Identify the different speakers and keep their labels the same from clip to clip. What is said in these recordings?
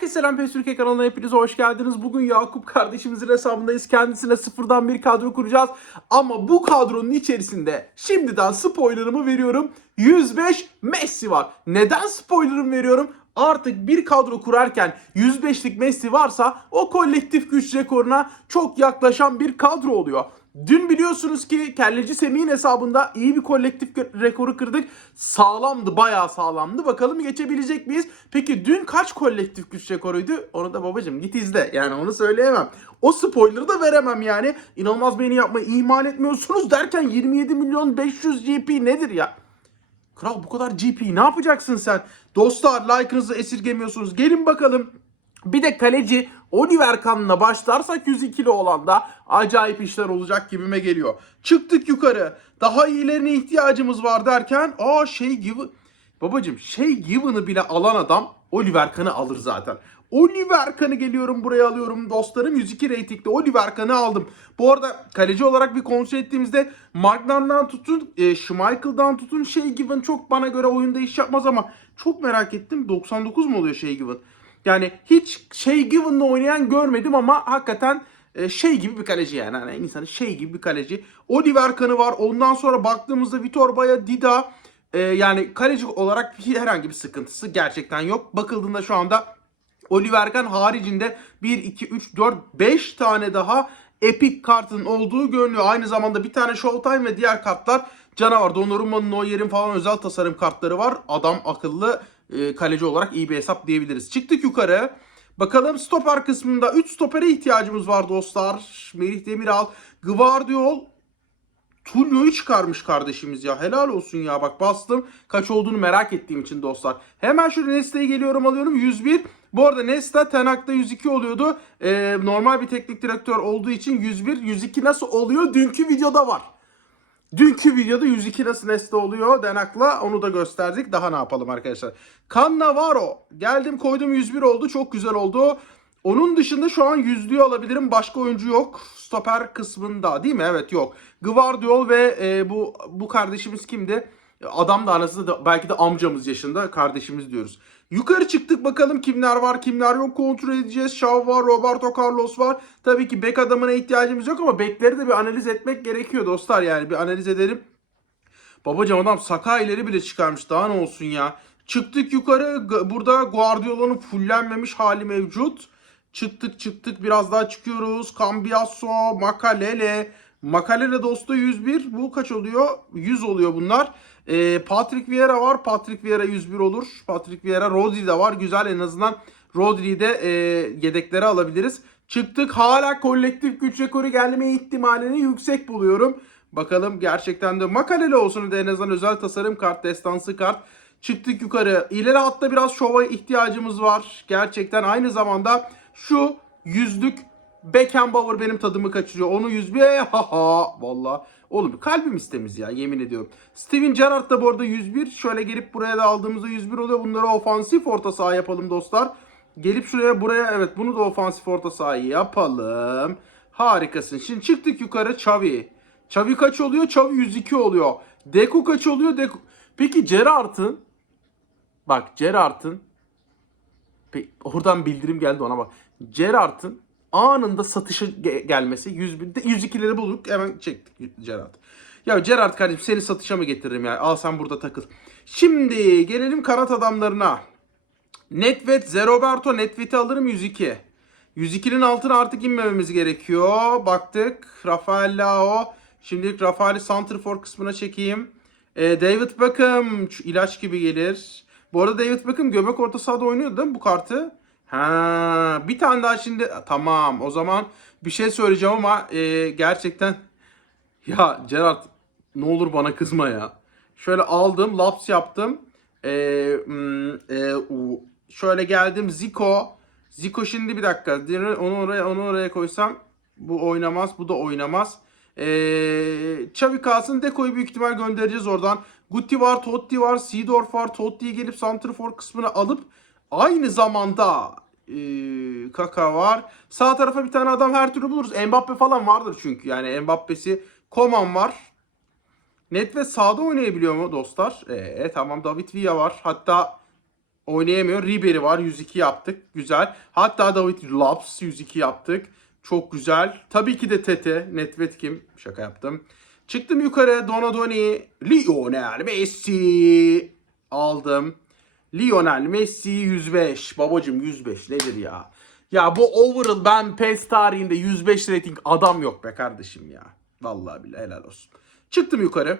Speaker 1: Herkese selam PES Türkiye kanalına hepiniz hoş geldiniz. Bugün Yakup kardeşimizin hesabındayız. Kendisine sıfırdan bir kadro kuracağız. Ama bu kadronun içerisinde şimdiden spoilerımı veriyorum. 105 Messi var. Neden spoilerımı veriyorum? Artık bir kadro kurarken 105'lik Messi varsa o kolektif güç rekoruna çok yaklaşan bir kadro oluyor. Dün biliyorsunuz ki Kelleci Semih'in hesabında iyi bir kolektif rekoru kırdık. Sağlamdı, bayağı sağlamdı. Bakalım geçebilecek miyiz? Peki dün kaç kolektif güç rekoruydu? Onu da babacım git izle. Yani onu söyleyemem. O spoiler'ı da veremem yani. İnanılmaz beni yapmayı ihmal etmiyorsunuz derken 27 milyon 500 GP nedir ya? Kral bu kadar GP ne yapacaksın sen? Dostlar like'ınızı esirgemiyorsunuz. Gelin bakalım. Bir de kaleci Oliver Kahn'la başlarsak 102'li olan da acayip işler olacak gibime geliyor. Çıktık yukarı. Daha iyilerine ihtiyacımız var derken aa şey gibi babacım şey Given'ı bile alan adam Oliver Kahn'ı alır zaten. Oliver Kahn'ı geliyorum buraya alıyorum dostlarım. 102 reytingde Oliver Kahn'ı aldım. Bu arada kaleci olarak bir kontrol ettiğimizde Magnan'dan tutun, e, Schmeichel'dan tutun şey Given çok bana göre oyunda iş yapmaz ama çok merak ettim. 99 mu oluyor şey Given? Yani hiç şey Given'la oynayan görmedim ama hakikaten e, şey gibi bir kaleci yani. yani insanın şey gibi bir kaleci. Oliver Kahn'ı var. Ondan sonra baktığımızda Vitor Baya, Dida e, yani kaleci olarak herhangi bir sıkıntısı gerçekten yok. Bakıldığında şu anda Oliver Kahn haricinde 1, 2, 3, 4, 5 tane daha Epic kartın olduğu görünüyor. Aynı zamanda bir tane Showtime ve diğer kartlar canavar. Donnarumma'nın, Neuer'in falan özel tasarım kartları var. Adam akıllı e, kaleci olarak iyi bir hesap diyebiliriz. Çıktık yukarı. Bakalım stoper kısmında 3 stopere ihtiyacımız var dostlar. Merih Demiral, Gvardiol, Tulio'yu çıkarmış kardeşimiz ya. Helal olsun ya. Bak bastım. Kaç olduğunu merak ettiğim için dostlar. Hemen şuraya Nesta'ya geliyorum alıyorum. 101. Bu arada Nesta Tenak'ta 102 oluyordu. Ee, normal bir teknik direktör olduğu için 101. 102 nasıl oluyor? Dünkü videoda var. Dünkü videoda 102 nasıl Nesta oluyor Denak'la onu da gösterdik. Daha ne yapalım arkadaşlar. Cannavaro. Geldim koydum 101 oldu. Çok güzel oldu. Onun dışında şu an yüzlüğü alabilirim. Başka oyuncu yok. Stoper kısmında değil mi? Evet yok. Gvardiol ve e, bu bu kardeşimiz kimdi? Adam da anası da belki de amcamız yaşında kardeşimiz diyoruz. Yukarı çıktık bakalım kimler var kimler yok kontrol edeceğiz. Shaw var, Roberto Carlos var. Tabii ki bek adamına ihtiyacımız yok ama bekleri de bir analiz etmek gerekiyor dostlar yani bir analiz edelim. Babacım adam Saka ileri bile çıkarmış daha ne olsun ya. Çıktık yukarı burada Guardiola'nın fullenmemiş hali mevcut. Çıktık çıktık biraz daha çıkıyoruz. Cambiasso, Makalele. Makalele dostu 101. Bu kaç oluyor? 100 oluyor bunlar. Ee, Patrick Vieira var. Patrick Vieira 101 olur. Patrick Vieira. Rodri de var. Güzel en azından Rodri'yi de e, yedeklere alabiliriz. Çıktık. Hala kolektif güç rekoru gelme ihtimalini yüksek buluyorum. Bakalım gerçekten de Makalele olsun da en azından özel tasarım kart, destansı kart. Çıktık yukarı. İleri hatta biraz şova ihtiyacımız var. Gerçekten aynı zamanda şu yüzlük Beckenbauer benim tadımı kaçırıyor. Onu 101 ha ha valla. Oğlum kalbim istemiz ya yemin ediyorum. Steven Gerrard da bu arada 101. Şöyle gelip buraya da aldığımızda 101 oluyor. Bunları ofansif orta saha yapalım dostlar. Gelip şuraya buraya evet bunu da ofansif orta sahayı yapalım. Harikasın. Şimdi çıktık yukarı Xavi. Xavi kaç oluyor? Xavi 102 oluyor. Deku kaç oluyor? Deku. Peki Gerrard'ın bak Gerrard'ın oradan bildirim geldi ona bak. Gerrard'ın anında satışa ge- gelmesi 101 de 102'leri bulduk hemen çektik Gerrard. Ya Gerrard kardeşim seni satışa mı getiririm ya? Al sen burada takıl. Şimdi gelelim kanat adamlarına. Netvet, Zeroberto, Netvet'i alırım 102. 102'nin altına artık inmememiz gerekiyor. Baktık. Rafael Lao. Şimdilik Rafael'i Santrfor kısmına çekeyim. Ee, David Beckham ilaç gibi gelir. Bu arada David Beckham göbek orta sahada oynuyordu değil mi bu kartı? Ha, bir tane daha şimdi tamam o zaman bir şey söyleyeceğim ama e, gerçekten ya Gerard ne olur bana kızma ya. Şöyle aldım, laps yaptım. Ee, hmm, e, şöyle geldim Zico. Zico şimdi bir dakika. Onu oraya onu oraya koysam bu oynamaz, bu da oynamaz. Ee, Xavi kalsın. Deco'yu büyük ihtimal göndereceğiz oradan. Guti var, Totti var, Seedorf var. Totti'yi gelip Santrfor kısmına alıp aynı zamanda e, Kaka var. Sağ tarafa bir tane adam her türlü buluruz. Mbappe falan vardır çünkü. Yani Mbappe'si Koman var. Net ve sağda oynayabiliyor mu dostlar? Ee, tamam David Villa var. Hatta Oynayamıyor. Ribery var. 102 yaptık. Güzel. Hatta David Lopes 102 yaptık. Çok güzel. Tabii ki de Tete. Netvet kim? Şaka yaptım. Çıktım yukarı. Donadoni. Lionel Messi. Aldım. Lionel Messi 105. Babacım 105 nedir ya? Ya bu overall ben PES tarihinde 105 rating adam yok be kardeşim ya. Vallahi billahi helal olsun. Çıktım yukarı.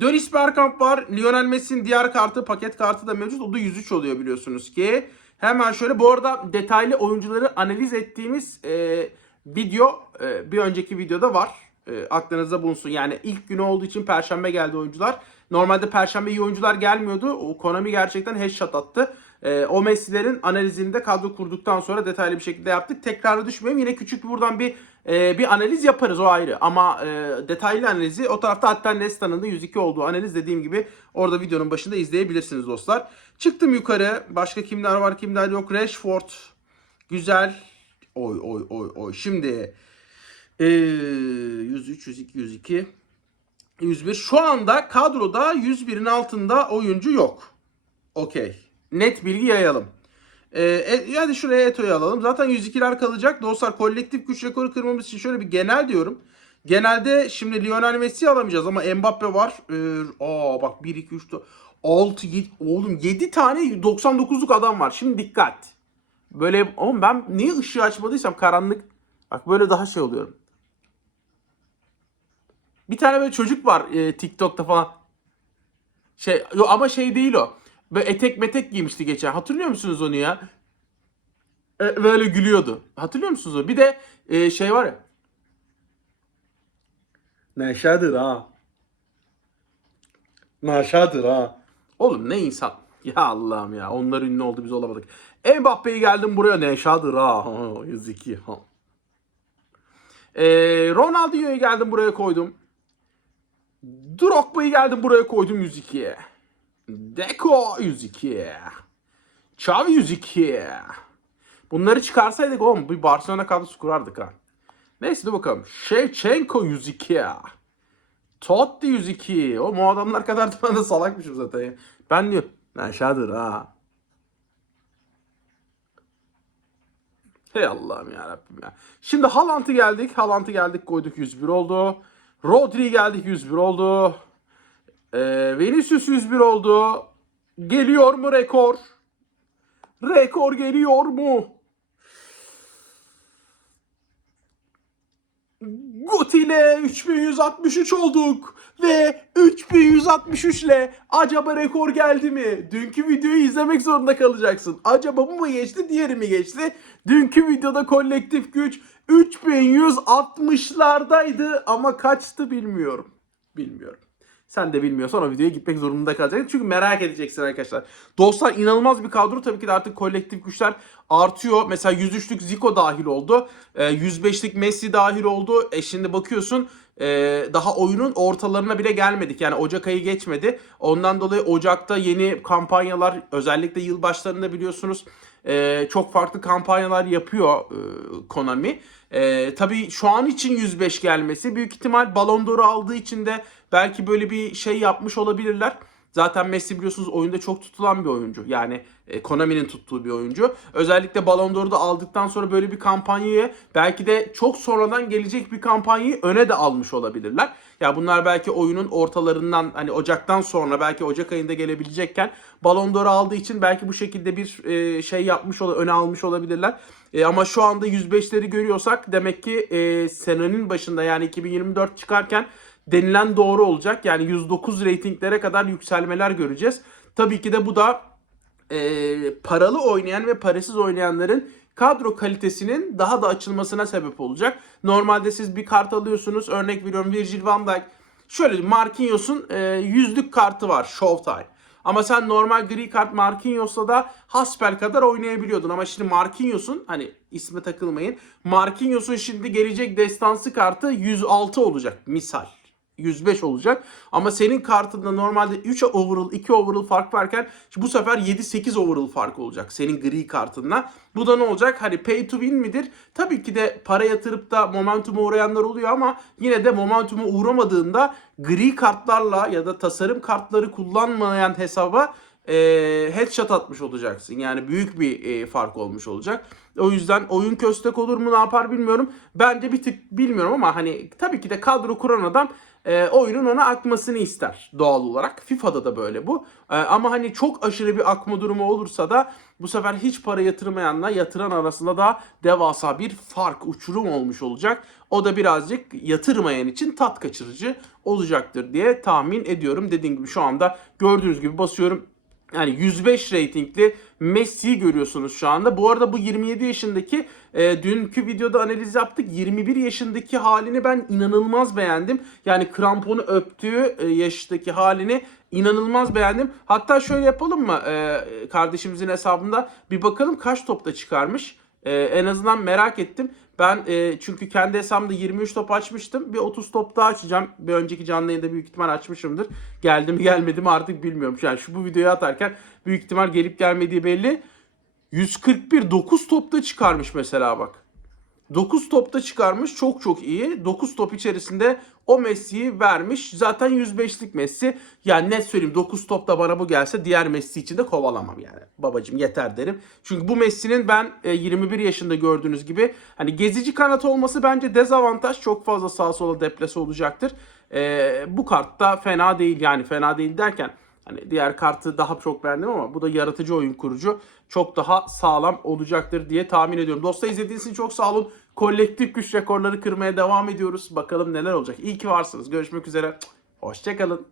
Speaker 1: Dönis Bergkamp var. Lionel Messi'nin diğer kartı, paket kartı da mevcut. O da 103 oluyor biliyorsunuz ki. Hemen şöyle bu arada detaylı oyuncuları analiz ettiğimiz e, video e, bir önceki videoda var. E, aklınızda bulunsun. Yani ilk günü olduğu için perşembe geldi oyuncular. Normalde perşembe iyi oyuncular gelmiyordu. O Konami gerçekten headshot attı. E, o Messi'lerin analizini de kadro kurduktan sonra detaylı bir şekilde yaptık. Tekrara düşmeyeyim. Yine küçük buradan bir e, bir analiz yaparız o ayrı. Ama e, detaylı analizi o tarafta hatta Nesta'nın da 102 olduğu analiz dediğim gibi orada videonun başında izleyebilirsiniz dostlar. Çıktım yukarı. Başka kimler var kimler yok. Rashford. Güzel. Oy oy oy oy. Şimdi e, 103, 102, 102. 101. Şu anda kadroda 101'in altında oyuncu yok. Okey. Net bilgi yayalım. Ee, e, hadi şuraya Eto'yu alalım. Zaten 102'ler kalacak. Dostlar kolektif güç rekoru kırmamız için şöyle bir genel diyorum. Genelde şimdi Lionel Messi'yi alamayacağız ama Mbappe var. Ee, aa bak 1, 2, 3, 4, 6, 7, oğlum 7 tane 99'luk adam var. Şimdi dikkat. Böyle oğlum ben niye ışığı açmadıysam karanlık. Bak böyle daha şey oluyorum. Bir tane böyle çocuk var e, TikTok'ta falan. Şey yo, ama şey değil o. Böyle etek metek giymişti geçen. Hatırlıyor musunuz onu ya? E, böyle gülüyordu. Hatırlıyor musunuz onu? Bir de e, şey var ya. Neşadır ha. Neşadır ha. Oğlum ne insan. Ya Allah'ım ya. Onlar ünlü oldu biz olamadık. Mbappe'yi geldim buraya. Neşadır ha. 102 ha. E, Ronaldinho'yu geldim buraya koydum. Drogba'yı geldim buraya koydum 102'ye. Deko 102. Xavi 102. Bunları çıkarsaydık oğlum bir Barcelona kadrosu kurardık ha. Neyse dur bakalım. Shevchenko 102. Totti 102. O o adamlar kadar da ben de salakmışım zaten ya. Ben diyorum. Neşadır ha. Hey Allah'ım ya Rabbim ya. Şimdi Haaland'ı geldik. Haaland'ı geldik koyduk 101 oldu. Rodri geldik 101 oldu. Ee, Vinicius 101 oldu. Geliyor mu rekor? Rekor geliyor mu? Guti ile 3163 olduk. Ve 3163 ile acaba rekor geldi mi? Dünkü videoyu izlemek zorunda kalacaksın. Acaba bu mu geçti diğeri mi geçti? Dünkü videoda kolektif güç 3160'lardaydı ama kaçtı bilmiyorum. Bilmiyorum. Sen de bilmiyorsan o videoya gitmek zorunda kalacaksın. Çünkü merak edeceksin arkadaşlar. Dostlar inanılmaz bir kadro. Tabii ki de artık kolektif güçler artıyor. Mesela 103'lük Zico dahil oldu. Ee, 105'lik Messi dahil oldu. E şimdi bakıyorsun e, daha oyunun ortalarına bile gelmedik. Yani Ocak ayı geçmedi. Ondan dolayı Ocak'ta yeni kampanyalar özellikle yılbaşlarında biliyorsunuz e, çok farklı kampanyalar yapıyor e, Konami. Tabii şu an için 105 gelmesi büyük ihtimal Ballon d'Or'u aldığı için de belki böyle bir şey yapmış olabilirler. Zaten Messi biliyorsunuz oyunda çok tutulan bir oyuncu. Yani e, Konami'nin tuttuğu bir oyuncu. Özellikle Ballon d'Or'u da aldıktan sonra böyle bir kampanyayı belki de çok sonradan gelecek bir kampanyayı öne de almış olabilirler. Ya bunlar belki oyunun ortalarından hani Ocak'tan sonra belki Ocak ayında gelebilecekken Ballon d'Or'u aldığı için belki bu şekilde bir e, şey yapmış ol öne almış olabilirler. E, ama şu anda 105'leri görüyorsak demek ki e, senenin başında yani 2024 çıkarken denilen doğru olacak. Yani 109 reytinglere kadar yükselmeler göreceğiz. Tabii ki de bu da e, paralı oynayan ve parasız oynayanların kadro kalitesinin daha da açılmasına sebep olacak. Normalde siz bir kart alıyorsunuz. Örnek veriyorum Virgil van Dijk. Şöyle Marquinhos'un e, yüzlük kartı var Showtime. Ama sen normal gri kart Marquinhos'la da hasbel kadar oynayabiliyordun. Ama şimdi Marquinhos'un hani isme takılmayın. Marquinhos'un şimdi gelecek destansı kartı 106 olacak misal. 105 olacak. Ama senin kartında normalde 3 overall 2 overall fark varken bu sefer 7-8 overall fark olacak senin gri kartınla. Bu da ne olacak? Hani pay to win midir? Tabii ki de para yatırıp da momentuma uğrayanlar oluyor ama yine de momentuma uğramadığında gri kartlarla ya da tasarım kartları kullanmayan hesaba e, headshot atmış olacaksın. Yani büyük bir e, fark olmuş olacak. O yüzden oyun köstek olur mu ne yapar bilmiyorum. Bence bir tık bilmiyorum ama hani tabii ki de kadro kuran adam e, oyunun ona akmasını ister doğal olarak. FIFA'da da böyle bu. E, ama hani çok aşırı bir akma durumu olursa da bu sefer hiç para yatırmayanla yatıran arasında da devasa bir fark, uçurum olmuş olacak. O da birazcık yatırmayan için tat kaçırıcı olacaktır diye tahmin ediyorum. Dediğim gibi şu anda gördüğünüz gibi basıyorum. Yani 105 reytingli Messi'yi görüyorsunuz şu anda. Bu arada bu 27 yaşındaki e, dünkü videoda analiz yaptık. 21 yaşındaki halini ben inanılmaz beğendim. Yani kramponu öptüğü e, yaştaki halini inanılmaz beğendim. Hatta şöyle yapalım mı? E, kardeşimizin hesabında bir bakalım kaç topta çıkarmış. E, en azından merak ettim. Ben e, çünkü kendi hesabımda 23 top açmıştım. Bir 30 top daha açacağım. Bir önceki canlı yayında büyük ihtimal açmışımdır. Geldi mi gelmedi mi artık bilmiyorum. Yani şu bu videoyu atarken büyük ihtimal gelip gelmediği belli. 141 9 topta çıkarmış mesela bak. 9 topta çıkarmış çok çok iyi. 9 top içerisinde o Messi'yi vermiş. Zaten 105'lik Messi. Yani net söyleyeyim 9 topta bana bu gelse diğer Messi için de kovalamam yani. Babacım yeter derim. Çünkü bu Messi'nin ben e, 21 yaşında gördüğünüz gibi hani gezici kanat olması bence dezavantaj. Çok fazla sağa sola deplase olacaktır. E, bu kartta fena değil yani fena değil derken Hani diğer kartı daha çok beğendim ama bu da yaratıcı oyun kurucu. Çok daha sağlam olacaktır diye tahmin ediyorum. Dostlar izlediğiniz için çok sağ olun. Kolektif güç rekorları kırmaya devam ediyoruz. Bakalım neler olacak. İyi ki varsınız. Görüşmek üzere. Hoşçakalın.